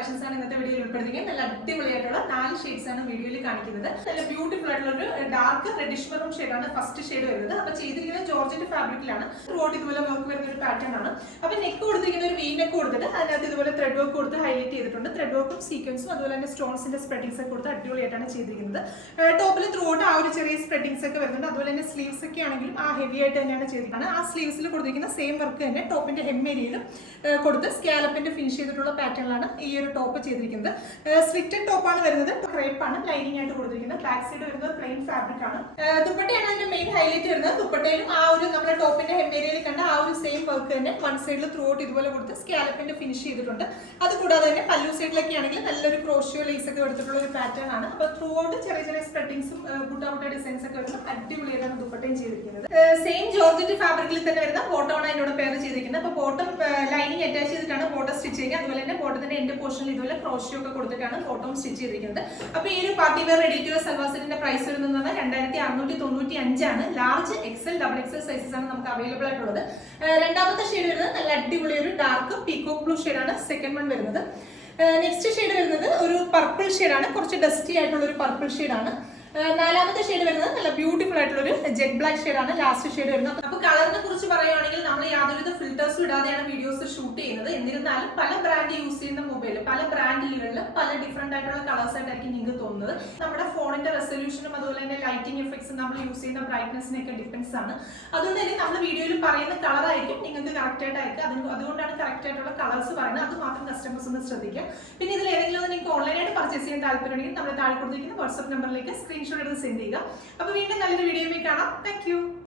Collections ആണ് ഇന്നത്തെ വീഡിയോയിൽ ഉൾപ്പെടുത്തിയത്. നല്ല അടിപൊളിയായിട്ടുള്ള 4 ഷെയ്ഡ്സ് ആണ് വീഡിയോയിൽ കാണിക്കുന്നത്. നല്ല ബ്യൂട്ടിഫുൾ ആയിട്ടുള്ള ഒരു ഡാർക്ക് റെഡിഷ് മെറൂൺ ഷെയ്ഡാണ് ഫസ്റ്റ് ഷെയ്ഡ് വരുന്നത്. അപ്പൊ ചെയ്തിരിക്കുന്നത് ജോർജറ്റ് ഫാബ്രിക്കിലാണ്. ത്രൂഔട്ട് ഇതുപോലെ വർക്ക് വരുന്ന ഒരു പാറ്റേൺ ആണ്. അപ്പൊ നെക്ക് കൊടുത്തിരിക്കുന്ന ഒരു വി നെക്ക് കൊടുത്തിട്ട് അതിനകത്ത് ഇതുപോലെ ത്രെഡ് വർക്ക് കൊടുത്ത് ഹൈലൈറ്റ് ചെയ്തിട്ടുണ്ട്. ത്രെഡ് വർക്കും സീക്വൻസും അതുപോലെ തന്നെ സ്റ്റോൺസിന്റെ സ്പ്രെഡിങ്സ് ഒക്കെ കൊടുത്ത് അടിപൊളിയായിട്ടാണ് ചെയ്തിരിക്കുന്നത്. ടോപ്പിൽ ത്രൂഔട്ട് ആ ഒരു ചെറിയ സ്പ്രെഡിങ്സ് ഒക്കെ വരുന്നുണ്ട്. അതുപോലെ തന്നെ സ്ലീവ്സ് ഒക്കെ ആണെങ്കിലും ആ ഹെവി ആയിട്ട് തന്നെയാണ് ചെയ്തിരിക്കുന്നത്. ആ സ്ലീവ്സിൽ കൊടുത്തിരിക്കുന്ന സെയിം വർക്ക് തന്നെ ടോപ്പിന്റെ ഹെം ഏരിയയിലും കൊടുത്ത് സ്കാലപ്പിന്റെ ഫിനിഷ് ചെയ്തിട്ടുള്ള പാറ്റേണിലാണ് ഈ ഒരു ടോപ്പ് ചെയ്തിരിക്കുന്നത്. സ്ലിറ്റഡ് ടോപ്പാണ് വരുന്നത്. ക്രേപ്പ് ആണ് ലൈനിങ് ആയിട്ട് കൊടുത്തിരിക്കുന്നത്. ബാക്ക് സൈഡ് വരുന്നത് പ്ലെയിൻ ഫാബ്രിക് ആണ്. ദുപ്പട്ടയാണ് അതിന്റെ മെയിൻ ഹൈലൈറ്റ് വരുന്നത്. ദുപ്പട്ടയിലും ആ ഒരു നമ്മുടെ ടോപ്പിന്റെ ഹെം ഏരിയയിൽ കണ്ട ആ ഒരു സെയിം വർക്ക് തന്നെ വൺ സൈഡിൽ ത്രൂഔട്ട് ഇതുപോലെ കൊടുത്ത് സ്കാലപ്പിന്റെ ഫിനിഷ് ചെയ്തിട്ടുണ്ട്. അത് കൂടാതെ തന്നെ പല്ലു സൈഡിലൊക്കെ ആണെങ്കിൽ നല്ലൊരു ക്രോഷ്യോ ലേസ് ഒക്കെ എടുത്തിട്ടുള്ള ഒരു പാറ്റേൺ ആണ്. അപ്പൊ ത്രൂഔട്ട് ചെറിയ ചെറിയ സ്പ്രെഡിങ്സും ബുട്ട ഡിസൈൻസ് ഒക്കെ വരുന്നത് അടിപൊളിയായിട്ടാണ് ദുപ്പട്ടയും ചെയ്തിരിക്കുന്നത്. സെയിം ജോർജറ്റ് ഫാബ്രിക്കിൽ തന്നെ വരുന്ന ബോട്ടമാണ് അതിനോട് പെയർ ചെയ്തിരിക്കുന്നത്. അപ്പൊ ബോട്ടം ലൈനിങ് അറ്റാച്ച് ചെയ്തിട്ടാണ് ബോട്ടം സ്റ്റിച്ച് ചെയ്യുക. അതുപോലെ തന്നെ ബോട്ടത്തിന്റെ എൻഡ് പോർഷനിൽ ഇതുപോലെ ക്രോഷ്യോ ഒക്കെ കൊടുത്തിട്ടാണ് ബോട്ടം സ്റ്റിച്ച് ചെയ്തിരിക്കുന്നത്. അപ്പൊ ഈ ഒരു party wear ready to wear salwar സെറ്റിന്റെ പ്രൈസ് വരുന്നത് 2695 ആണ്. Large XL double XL sizes ആണ് നമുക്ക് അവൈലബിൾ ആയിട്ടുള്ളത്. രണ്ടാമത്തെ ഷെയ്ഡ് വരുന്നത് നല്ല അടിപൊളി ഒരു ഡാർക്ക് പീകോക്ക് ബ്ലൂ ഷെയ്ഡാണ് സെക്കൻഡ് വൺ വരുന്നത്. നെക്സ്റ്റ് ഷെയ്ഡ് വരുന്നത് ഒരു പർപ്പിൾ ഷെയ്ഡാണ്. കുറച്ച് ഡസ്റ്റി ആയിട്ടുള്ള ഒരു പർപ്പിൾ ഷെയ്ഡാണ്. നാലാമത്തെ ഷെയ്ഡ് വരുന്നത് നല്ല ബ്യൂട്ടിഫുൾ ആയിട്ടുള്ള ഒരു ജെറ്റ് ബ്ലാക്ക് ഷെയ്ഡാണ് ലാസ്റ്റ് ഷെയ്ഡ് വരുന്നത്. അപ്പൊ കളറിനെ കുറിച്ച് പറയുകയാണെങ്കിൽ നമ്മൾ യാതൊരുവിധ ഫിൽറ്റേഴ്സും ഇടാതെയാണ് വീഡിയോസ് ഷൂട്ട് ചെയ്യുന്നത്. എന്നിരുന്നാലും പല ബ്രാൻഡ് യൂസ് ചെയ്യുന്ന മൊബൈൽ പല ബ്രാൻഡുകളിൽ പല ഡിഫറെന്റ് ആയിട്ടുള്ള കളേഴ്സ് ആയിട്ടായിരിക്കും നിങ്ങൾക്ക് തോന്നുന്നത്. നമ്മുടെ ഫോണിന്റെ റെസൊല്യൂഷനും അതുപോലെ തന്നെ ലൈറ്റിംഗ് എഫക്ട്സും നമ്മൾ യൂസ് ചെയ്യുന്ന ബ്രൈറ്റ്നസിനൊക്കെ ഡിപ്പെൻസ് ആണ്. അതുകൊണ്ട് തന്നെ നമ്മൾ വീഡിയോയിൽ പറയുന്ന കളറായിരിക്കും നിങ്ങൾക്ക് കറക്റ്റ് ആയിട്ട് അയക്കുക. അതുകൊണ്ടാണ് കറക്റ്റ് ആയിട്ടുള്ള കളേഴ്സ് പറയുന്നത്. അത് മാത്രം കസ്റ്റമേഴ്സ് ഒന്ന് ശ്രദ്ധിക്കുക. പിന്നെ ഇതിൽ ഏതെങ്കിലും നിങ്ങൾക്ക് ഓൺലൈനായിട്ട് പർച്ചേസ് ചെയ്യാൻ താല്പര്യമുണ്ടെങ്കിൽ നമ്മുടെ താഴെ കൊടുത്തിരിക്കുന്ന വാട്സ്ആപ്പ് നമ്പറിലേക്ക് സ്ക്രീൻഷോട്ട് എടുത്ത് സെൻഡ് ചെയ്യുക. അപ്പൊ വീണ്ടും നല്ലൊരു വീഡിയോയിൽ കാണാം. Thank you.